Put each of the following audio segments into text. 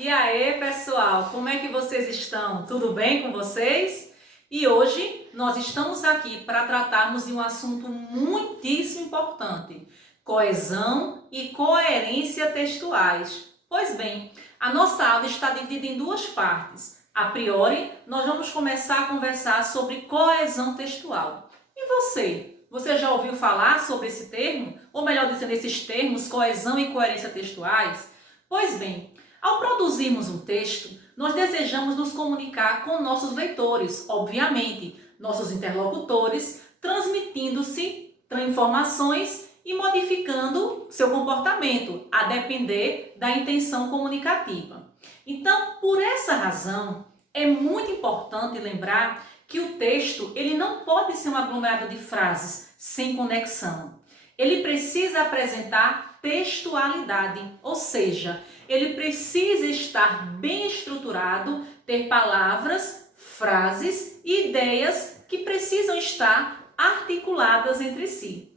E aí, pessoal, como é que vocês estão? Tudo bem com vocês? E hoje nós estamos aqui para tratarmos de um assunto muitíssimo importante: coesão e coerência textuais. Pois bem, a nossa aula está dividida em duas partes. A priori, nós vamos começar a conversar sobre coesão textual. E você? Você já ouviu falar sobre esse termo? Ou melhor dizendo, esses termos, coesão e coerência textuais? Pois bem, ao produzirmos um texto, nós desejamos nos comunicar com nossos leitores, obviamente, nossos interlocutores, transmitindo-se informações e modificando seu comportamento, a depender da intenção comunicativa. Então, por essa razão, é muito importante lembrar que o texto ele não pode ser um aglomerado de frases sem conexão. Ele precisa apresentar textualidade, ou seja, ele precisa estar bem estruturado, ter palavras, frases e ideias que precisam estar articuladas entre si.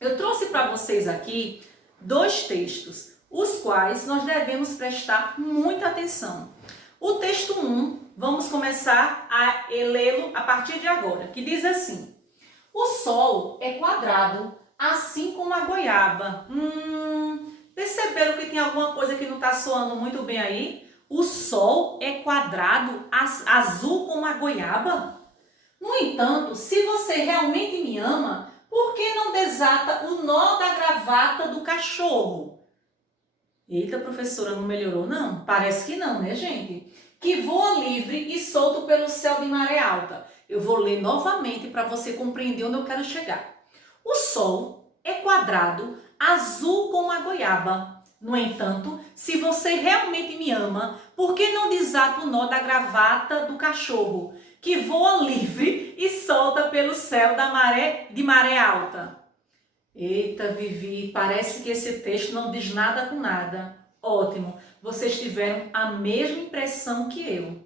Eu trouxe para vocês aqui dois textos, os quais nós devemos prestar muita atenção. O texto 1, vamos começar a lê-lo a partir de agora, que diz assim: o sol é quadrado, assim como a goiaba. Perceberam que tem alguma coisa que não está soando muito bem aí? O sol é quadrado, azul como a goiaba? No entanto, se você realmente me ama, por que não desata o nó da gravata do cachorro? Eita, professora, não melhorou não? Parece que não, né, gente? Que voa livre e solto pelo céu de maré alta. Eu vou ler novamente para você compreender onde eu quero chegar. O sol é quadrado, azul como a goiaba. No entanto, se você realmente me ama, por que não desata o nó da gravata do cachorro, que voa livre e solta pelo céu de maré alta? Eita, Vivi, parece que esse texto não diz nada com nada. Ótimo, vocês tiveram a mesma impressão que eu.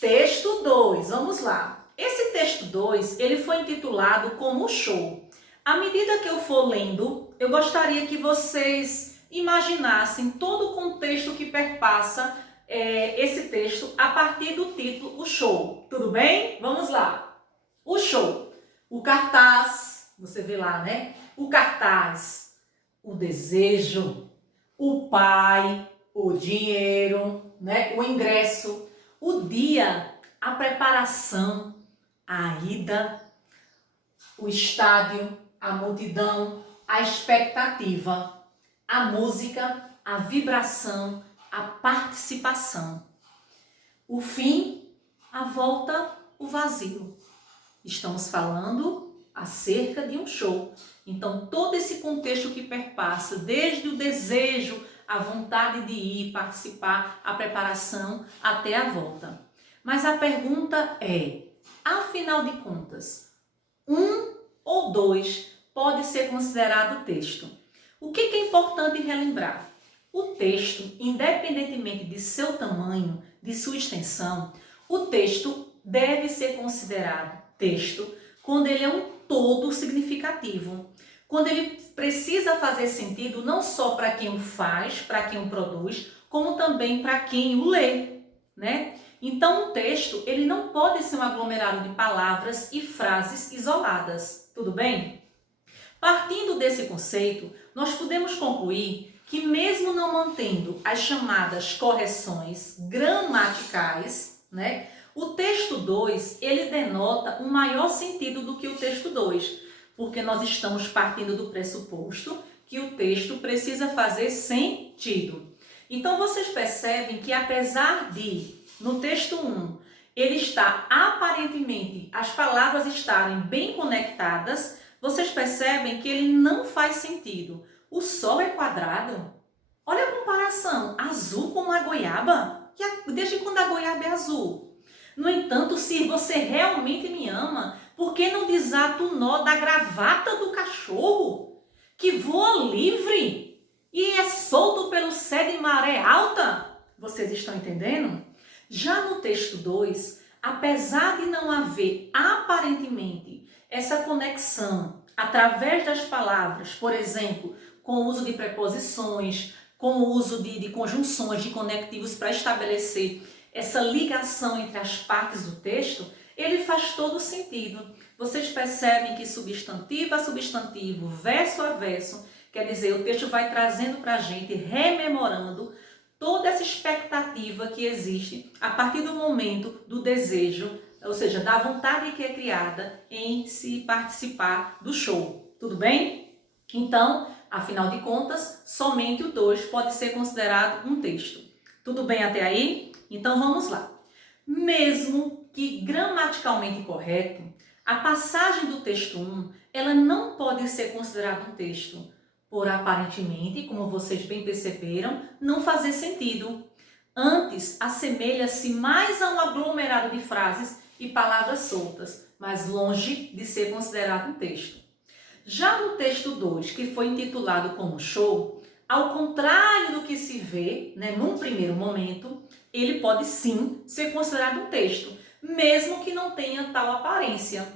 Texto 2, vamos lá. Esse texto 2, ele foi intitulado como show. À medida que eu for lendo, eu gostaria que vocês imaginassem todo o contexto que perpassa esse texto a partir do título, o show. Tudo bem? Vamos lá. O show, o cartaz, você vê lá, né? O cartaz, o desejo, o pai, o dinheiro, né? O ingresso, o dia, a preparação, a ida, o estádio, a multidão, a expectativa, a música, a vibração, a participação. O fim, a volta, o vazio. Estamos falando acerca de um show. Então, todo esse contexto que perpassa, desde o desejo, a vontade de ir, participar, a preparação, até a volta. Mas a pergunta é, afinal de contas, um ou dois pode ser considerado texto? O que é importante relembrar? O texto, independentemente de seu tamanho, de sua extensão, o texto deve ser considerado texto quando ele é um todo significativo, quando ele precisa fazer sentido não só para quem o faz, para quem o produz, como também para quem o lê, né? Então, um texto, ele não pode ser um aglomerado de palavras e frases isoladas, tudo bem? Partindo desse conceito, nós podemos concluir que mesmo não mantendo as chamadas correções gramaticais, né? O texto 2, ele denota um maior sentido do que o texto 2, porque nós estamos partindo do pressuposto que o texto precisa fazer sentido. Então, vocês percebem que apesar de, no texto 1, ele está aparentemente, as palavras estarem bem conectadas, vocês percebem que ele não faz sentido. O sol é quadrado? Olha a comparação, azul como a goiaba? Desde quando a goiaba é azul? No entanto, se você realmente me ama, por que não desata o nó da gravata do cachorro, que voa livre e é solto pelo céu de maré alta? Vocês estão entendendo? Já no texto 2, apesar de não haver aparentemente essa conexão através das palavras, por exemplo, com o uso de preposições, com o uso de conjunções, de conectivos para estabelecer essa ligação entre as partes do texto, ele faz todo sentido. Vocês percebem que substantivo a substantivo, verso a verso, quer dizer, o texto vai trazendo para a gente, rememorando toda essa expectativa que existe a partir do momento do desejo, ou seja, da vontade que é criada em se participar do show. Tudo bem? Então, afinal de contas, somente o 2 pode ser considerado um texto. Tudo bem até aí? Então vamos lá. Mesmo que gramaticalmente correto, a passagem do texto 1, ela não pode ser considerada um texto, por aparentemente, como vocês bem perceberam, não fazer sentido. Antes, assemelha-se mais a um aglomerado de frases e palavras soltas, mas longe de ser considerado um texto. Já no texto 2, que foi intitulado como show, ao contrário do que se vê, num primeiro momento, ele pode sim ser considerado um texto, mesmo que não tenha tal aparência.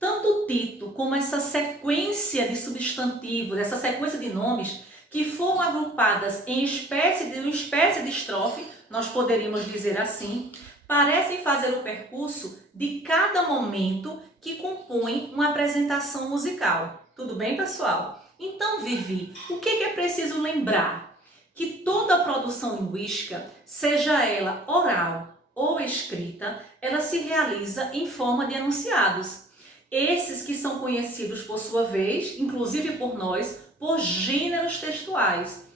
Tanto o título como essa sequência de substantivos, essa sequência de nomes que foram agrupadas em uma espécie de estrofe, nós poderíamos dizer assim, parecem fazer o percurso de cada momento que compõe uma apresentação musical. Tudo bem, pessoal? Então, Vivi, o que é preciso lembrar? Que toda produção linguística, seja ela oral ou escrita, ela se realiza em forma de enunciados. Esses que são conhecidos por sua vez, inclusive por nós, por gêneros textuais.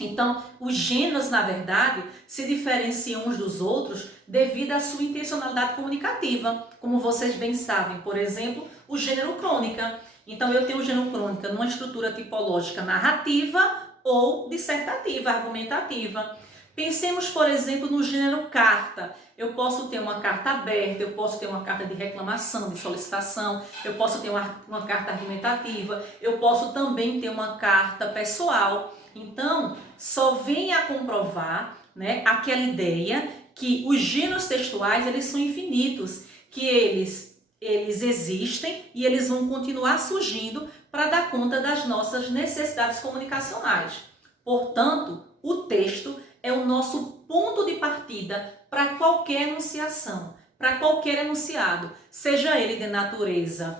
Então, os gêneros, na verdade, se diferenciam uns dos outros devido à sua intencionalidade comunicativa. Como vocês bem sabem, por exemplo, o gênero crônica. Então, eu tenho o gênero crônica numa estrutura tipológica narrativa ou dissertativa, argumentativa. Pensemos, por exemplo, no gênero carta. Eu posso ter uma carta aberta, eu posso ter uma carta de reclamação, de solicitação, eu posso ter uma carta argumentativa, eu posso também ter uma carta pessoal. Então, só vem a comprovar, aquela ideia que os gêneros textuais eles são infinitos, que eles existem e eles vão continuar surgindo para dar conta das nossas necessidades comunicacionais. Portanto, o texto é o nosso ponto de partida para qualquer enunciação, para qualquer enunciado, seja ele de natureza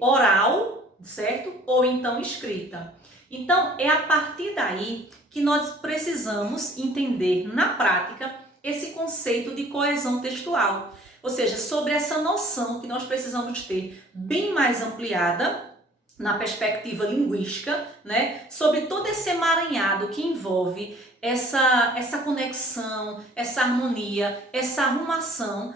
oral, certo? Ou então escrita. Então, é a partir daí que nós precisamos entender na prática esse conceito de coesão textual. Ou seja, sobre essa noção que nós precisamos ter bem mais ampliada na perspectiva linguística, sobre todo esse emaranhado que envolve essa conexão, essa harmonia, essa arrumação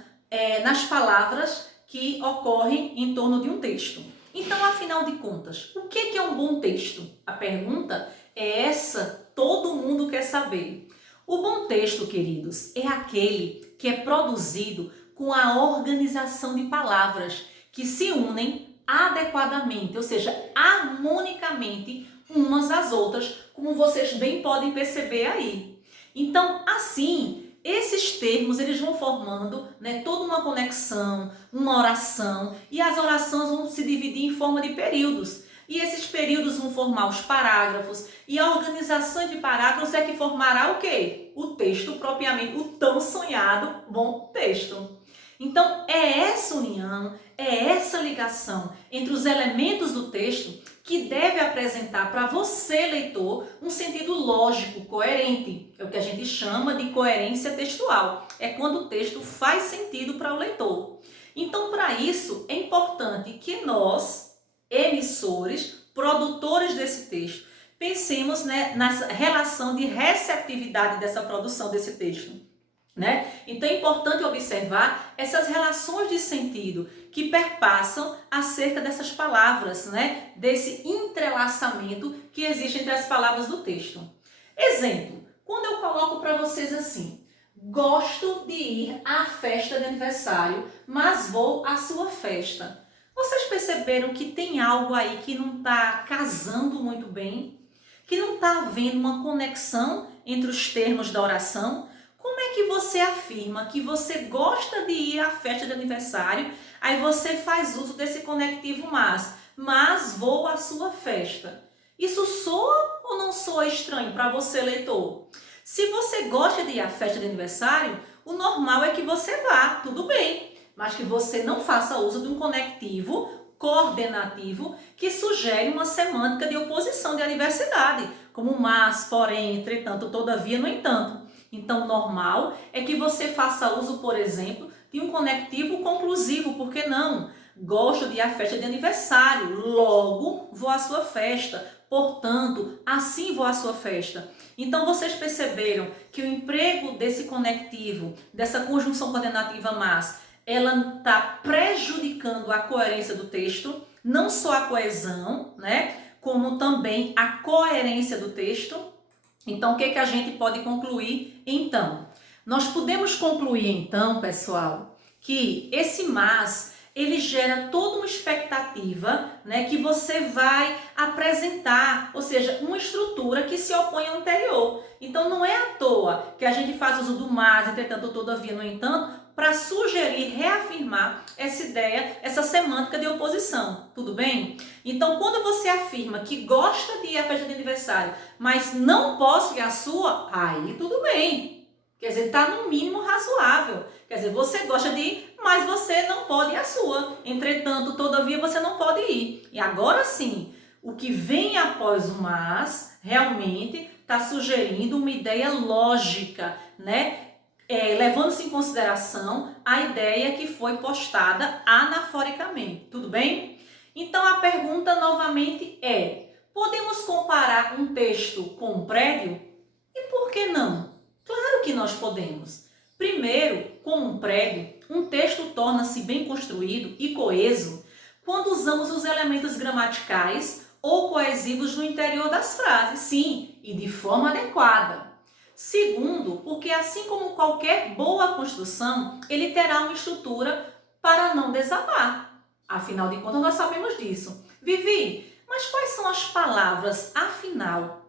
nas palavras que ocorrem em torno de um texto. Então, afinal de contas, o que é um bom texto? A pergunta é essa, todo mundo quer saber. O bom texto, queridos, é aquele que é produzido com a organização de palavras que se unem adequadamente, ou seja, harmonicamente umas às outras, como vocês bem podem perceber aí. Então, assim, esses termos eles vão formando toda uma conexão, uma oração, e as orações vão se dividir em forma de períodos. E esses períodos vão formar os parágrafos, e a organização de parágrafos é que formará o quê? O texto propriamente, o tão sonhado bom texto. Então, é essa união, é essa ligação entre os elementos do texto que deve apresentar para você, leitor, um sentido lógico, coerente. É o que a gente chama de coerência textual. É quando o texto faz sentido para o leitor. Então, para isso, é importante que nós, emissores, produtores desse texto, pensemos na relação de receptividade dessa produção desse texto. Então é importante observar essas relações de sentido que perpassam acerca dessas palavras, desse entrelaçamento que existe entre as palavras do texto. Exemplo, quando eu coloco para vocês assim, gosto de ir à festa de aniversário, mas vou à sua festa. Vocês perceberam que tem algo aí que não está casando muito bem? Que não está havendo uma conexão entre os termos da oração? Como é que você afirma que você gosta de ir à festa de aniversário, aí você faz uso desse conectivo mas vou à sua festa? Isso soa ou não soa estranho para você, leitor? Se você gosta de ir à festa de aniversário, o normal é que você vá, tudo bem, mas que você não faça uso de um conectivo coordenativo que sugere uma semântica de oposição de adversidade, como mas, porém, entretanto, todavia, no entanto. Então, normal é que você faça uso, por exemplo, de um conectivo conclusivo, por que não? Gosto de ir à festa de aniversário, logo vou à sua festa, portanto, assim vou à sua festa. Então, vocês perceberam que o emprego desse conectivo, dessa conjunção coordenativa mas, ela está prejudicando a coerência do texto, não só a coesão, né, como também a coerência do texto. Então, o que a gente pode concluir, então? Nós podemos concluir, então, pessoal, que esse mas, ele gera toda uma expectativa, né, que você vai apresentar, ou seja, uma estrutura que se opõe ao anterior. Então, não é à toa que a gente faz uso do mas, entretanto, todavia, no entanto, para sugerir, reafirmar essa ideia, essa semântica de oposição, tudo bem? Então, quando você afirma que gosta de ir à festa de aniversário, mas não posso ir à sua, aí tudo bem. Quer dizer, está no mínimo razoável. Quer dizer, você gosta de ir, mas você não pode ir à sua. Entretanto, todavia, você não pode ir. E agora sim, o que vem após o mas, realmente está sugerindo uma ideia lógica, né? Levando-se em consideração a ideia que foi postada anaforicamente, tudo bem? Então a pergunta novamente é: podemos comparar um texto com um prédio? E por que não? Claro que nós podemos. Primeiro, com um prédio, um texto torna-se bem construído e coeso quando usamos os elementos gramaticais ou coesivos no interior das frases, sim, e de forma adequada. Segundo, porque assim como qualquer boa construção, ele terá uma estrutura para não desabar. Afinal de contas, nós sabemos disso. Vivi, mas quais são as palavras, afinal,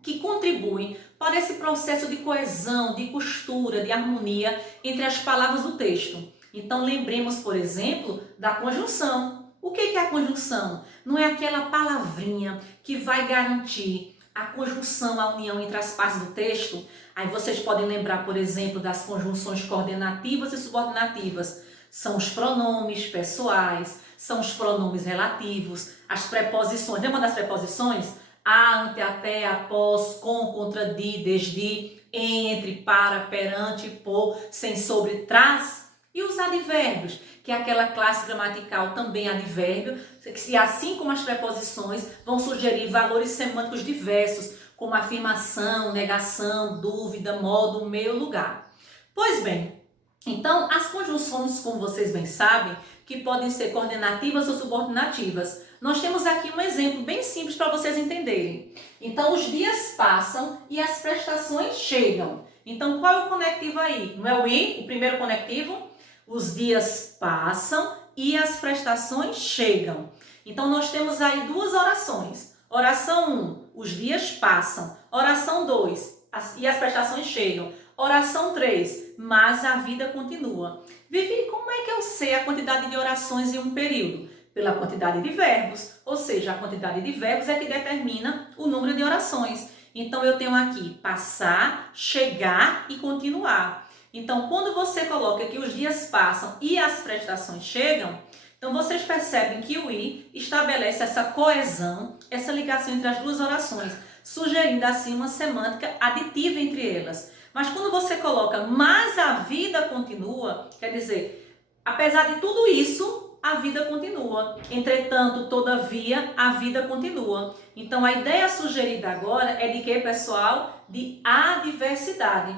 que contribuem para esse processo de coesão, de costura, de harmonia entre as palavras do texto? Então, lembremos, por exemplo, da conjunção. O que é a conjunção? Não é aquela palavrinha que vai garantir a conjunção, a união entre as partes do texto? Aí vocês podem lembrar, por exemplo, das conjunções coordenativas e subordinativas. São os pronomes pessoais, são os pronomes relativos, as preposições. Lembra das preposições? A, ante, até, após, com, contra, de, desde, entre, para, perante, por, sem, sobre, traz. E os advérbios, que é aquela classe gramatical também advérbio, que assim como as preposições vão sugerir valores semânticos diversos, como afirmação, negação, dúvida, modo, meio, lugar. Pois bem, então as conjunções, como vocês bem sabem, que podem ser coordenativas ou subordinativas. Nós temos aqui um exemplo bem simples para vocês entenderem. Então, os dias passam e as prestações chegam. Então, qual é o conectivo aí? Não é o i, o primeiro conectivo? Os dias passam e as prestações chegam. Então, nós temos aí duas orações. Oração 1, os dias passam. Oração 2, e as prestações chegam. Oração 3, mas a vida continua. Vivi, como é que eu sei a quantidade de orações em um período? Pela quantidade de verbos, ou seja, a quantidade de verbos é que determina o número de orações. Então, eu tenho aqui passar, chegar e continuar. Então, quando você coloca que os dias passam e as prestações chegam, então vocês percebem que o i estabelece essa coesão, essa ligação entre as duas orações, sugerindo assim uma semântica aditiva entre elas. Mas quando você coloca mas a vida continua, quer dizer, apesar de tudo isso, a vida continua. Entretanto, todavia, a vida continua. Então, a ideia sugerida agora é de que, pessoal? De adversidade.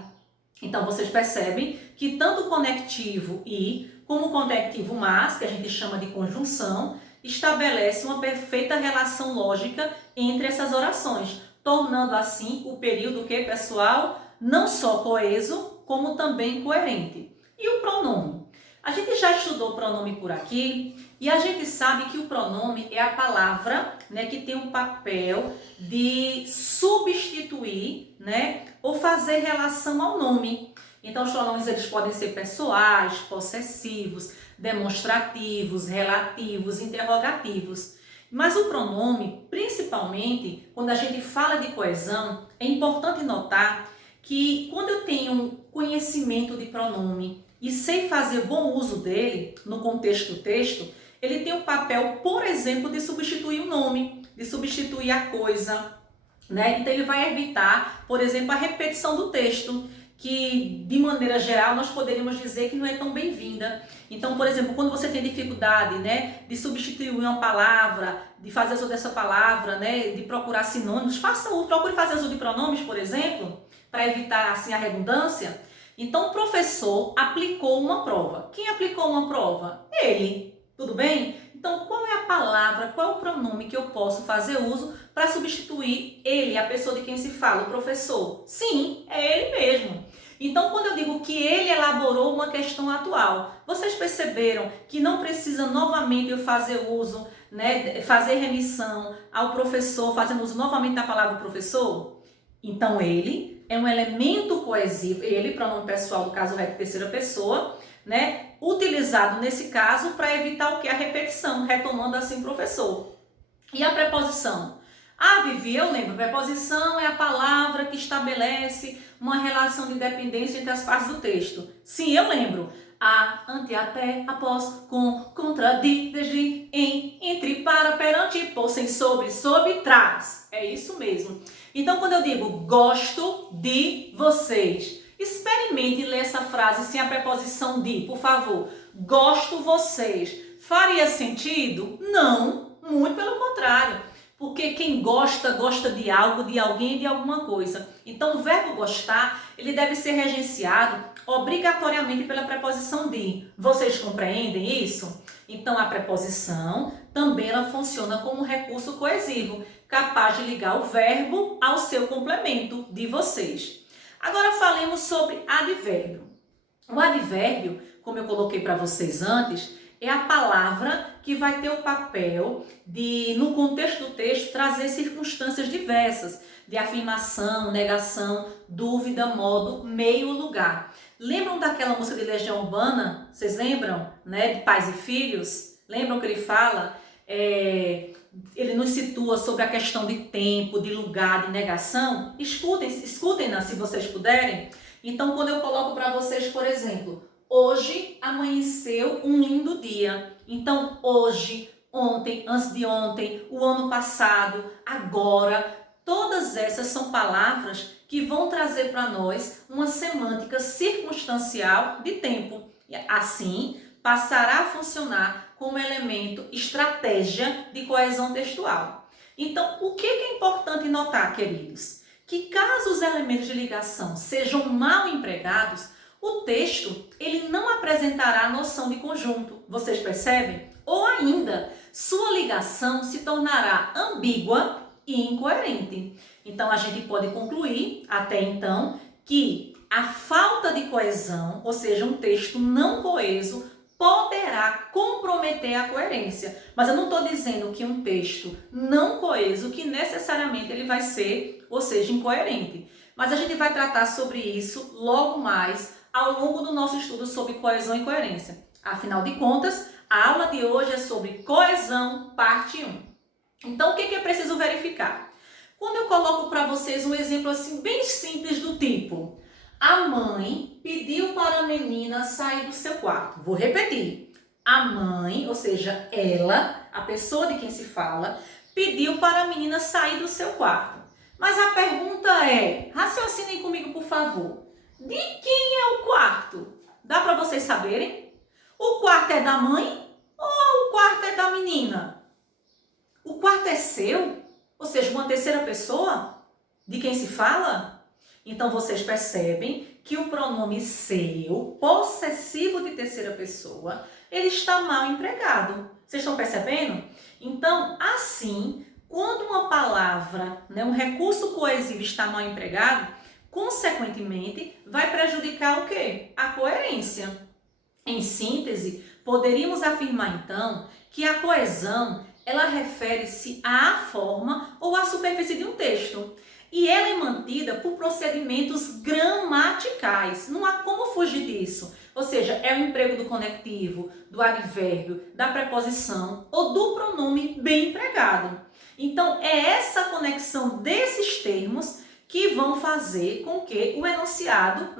Então, vocês percebem que tanto o conectivo e como o conectivo mas, que a gente chama de conjunção, estabelece uma perfeita relação lógica entre essas orações, tornando assim o período que, pessoal, não só coeso, como também coerente. E o pronome? A gente já estudou o pronome por aqui e a gente sabe que o pronome é a palavra, né, que tem um papel de substituir, né, ou fazer relação ao nome. Então, os pronomes eles podem ser pessoais, possessivos, demonstrativos, relativos, interrogativos. Mas o pronome, principalmente quando a gente fala de coesão, é importante notar que quando eu tenho conhecimento de pronome e sei fazer bom uso dele no contexto do texto, ele tem o papel, por exemplo, de substituir o nome, de substituir a coisa, né? Então ele vai evitar, por exemplo, a repetição do texto, que de maneira geral nós poderíamos dizer que não é tão bem-vinda. Então, por exemplo, quando você tem dificuldade, né, de substituir uma palavra, de fazer uso dessa palavra, né, de procurar sinônimos, procure fazer uso de pronomes, por exemplo, para evitar assim a redundância. Então, o professor aplicou uma prova. Quem aplicou uma prova? Ele. Tudo bem? Então, qual é a palavra, qual é o pronome que eu posso fazer uso para substituir ele, a pessoa de quem se fala, o professor? Sim, é ele mesmo. Então, quando eu digo que ele elaborou uma questão atual, vocês perceberam que não precisa novamente eu fazer uso, né, fazer remissão ao professor, fazendo uso novamente da palavra professor? Então, ele é um elemento coesivo, ele, pronome pessoal, do caso reto, terceira pessoa, né, utilizado nesse caso para evitar o que? A repetição, retomando assim professor. E a preposição? Ah, Vivi, eu lembro, preposição é a palavra que estabelece uma relação de dependência entre as partes do texto. Sim, eu lembro. A, ante, até, após, com, contra, de, desde, em, entre, para, perante, por, sem, sobre, sob, traz. É isso mesmo. Então, quando eu digo gosto de vocês, experimente ler essa frase sem a preposição de, por favor. Gosto vocês. Faria sentido? Não, muito pelo contrário. Porque quem gosta, gosta de algo, de alguém, de alguma coisa. Então, o verbo gostar, ele deve ser regenciado obrigatoriamente pela preposição de. Vocês compreendem isso? Então, a preposição também ela funciona como um recurso coesivo, capaz de ligar o verbo ao seu complemento, de vocês. Agora, falemos sobre advérbio. O advérbio, como eu coloquei para vocês antes, é a palavra que vai ter o papel de, no contexto do texto, trazer circunstâncias diversas, de afirmação, negação, dúvida, modo, meio, lugar. Lembram daquela música de Legião Urbana? Vocês lembram? Né? De Pais e Filhos? Lembram que ele fala? Ele nos situa sobre a questão de tempo, de lugar, de negação. Escutem-na se vocês puderem. Então, quando eu coloco para vocês, por exemplo, hoje amanheceu um lindo dia. Então, hoje, ontem, antes de ontem, o ano passado, agora, todas essas são palavras que vão trazer para nós uma semântica circunstancial de tempo. Assim, passará a funcionar como elemento estratégia de coesão textual. Então, o que é importante notar, queridos? Que caso os elementos de ligação sejam mal empregados, o texto ele não apresentará a noção de conjunto. Vocês percebem? Ou ainda, sua ligação se tornará ambígua e incoerente. Então, a gente pode concluir, até então, que a falta de coesão, ou seja, um texto não coeso, poderá comprometer a coerência. Mas eu não estou dizendo que um texto não coeso, que necessariamente ele vai ser, ou seja, incoerente. Mas a gente vai tratar sobre isso logo mais ao longo do nosso estudo sobre coesão e coerência. Afinal de contas, a aula de hoje é sobre coesão, parte 1. Então, o que é preciso verificar? Quando eu coloco para vocês um exemplo assim bem simples do tipo: a mãe pediu para a menina sair do seu quarto. Vou repetir. A mãe, ou seja, ela, a pessoa de quem se fala, pediu para a menina sair do seu quarto. Mas a pergunta é, raciocinem comigo, por favor. De quem é o quarto? Dá para vocês saberem? O quarto é da mãe ou o quarto é da menina? O quarto é seu? Ou seja, uma terceira pessoa de quem se fala? Então, vocês percebem que o pronome seu, possessivo de terceira pessoa, ele está mal empregado. Vocês estão percebendo? Então, assim, quando uma palavra, um recurso coesivo está mal empregado, consequentemente, vai prejudicar o quê? A coerência. Em síntese, poderíamos afirmar, então, que a coesão ela refere-se à forma ou à superfície de um texto. E ela é mantida por procedimentos gramaticais. Não há como fugir disso. Ou seja, é o emprego do conectivo, do advérbio, da preposição ou do pronome bem empregado. Então, é essa conexão desses termos que vão fazer com que o enunciado,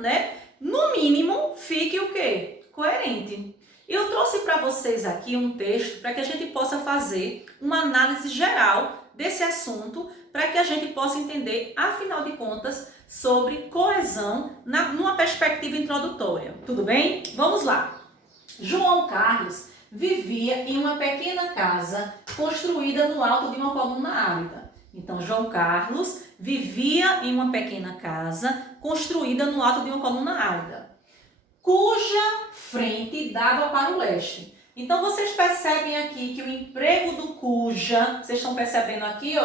no mínimo, fique o quê? Coerente. Eu trouxe para vocês aqui um texto para que a gente possa fazer uma análise geral desse assunto, para que a gente possa entender, afinal de contas, sobre coesão numa perspectiva introdutória. Tudo bem? Vamos lá. João Carlos vivia em uma pequena casa construída no alto de uma coluna árida. Então, João Carlos vivia em uma pequena casa construída no alto de uma coluna árida, cuja frente dava para o leste. Então, vocês percebem aqui que o emprego do cuja, vocês estão percebendo aqui,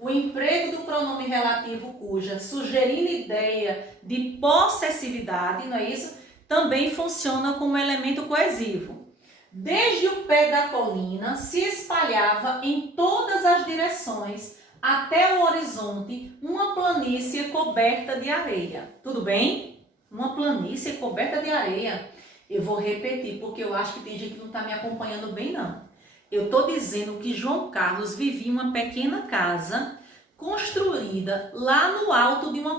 o emprego do pronome relativo cuja, sugerindo ideia de possessividade, não é isso? Também funciona como elemento coesivo. Desde o pé da colina se espalhava em todas as direções até o horizonte uma planície coberta de areia. Tudo bem? Uma planície coberta de areia. Eu vou repetir porque eu acho que tem gente que não está me acompanhando bem, não. Eu estou dizendo que João Carlos vivia em uma pequena casa construída lá no alto de uma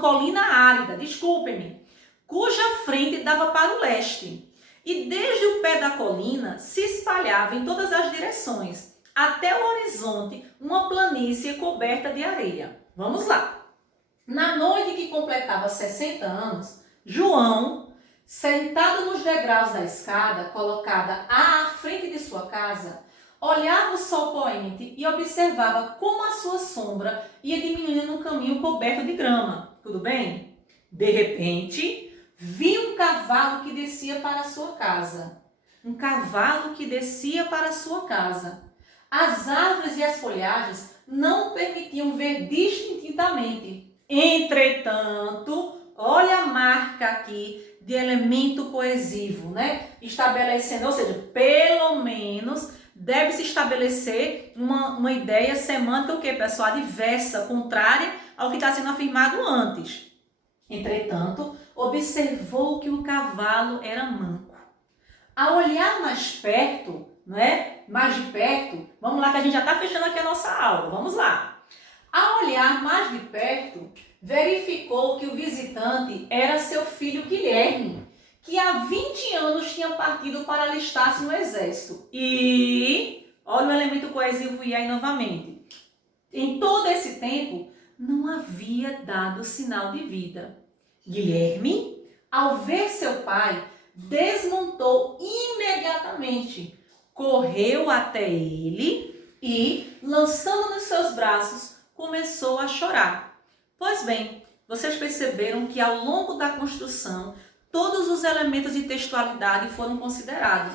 colina árida, desculpem-me, cuja frente dava para o leste. E desde o pé da colina se espalhava em todas as direções, até o horizonte, uma planície coberta de areia. Vamos lá. Na noite que completava 60 anos, João, sentado nos degraus da escada, colocada à frente de sua casa, olhava o sol poente e observava como a sua sombra ia diminuindo no caminho coberto de grama. Tudo bem? De repente, viu um cavalo que descia para a sua casa. Um cavalo que descia para a sua casa. As árvores e as folhagens não permitiam ver distintamente. Entretanto, olha a marca aqui de elemento coesivo, estabelecendo, ou seja, pelo menos deve-se estabelecer uma ideia semântica, o que, pessoal? Adversa, contrária ao que está sendo afirmado antes. Entretanto, observou que o cavalo era manco. Ao olhar mais perto, mais de perto, vamos lá que a gente já está fechando aqui a nossa aula, vamos lá. Ao olhar mais de perto, verificou que o visitante era seu filho Guilherme, que há 20 anos tinha partido para alistar-se no exército. E, olha o elemento coesivo e aí novamente. Em todo esse tempo, não havia dado sinal de vida. Guilherme, ao ver seu pai, desmontou imediatamente, correu até ele e, lançando nos seus braços, começou a chorar. Pois bem, vocês perceberam que ao longo da construção, todos os elementos de textualidade foram considerados.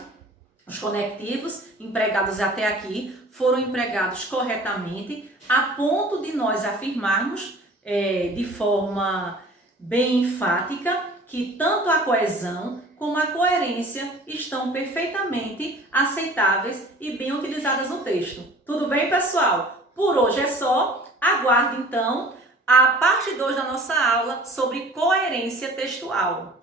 Os conectivos empregados até aqui foram empregados corretamente, a ponto de nós afirmarmos de forma bem enfática que tanto a coesão como a coerência estão perfeitamente aceitáveis e bem utilizadas no texto. Tudo bem, pessoal? Por hoje é só. Aguarde, então, a parte 2 da nossa aula sobre coerência textual.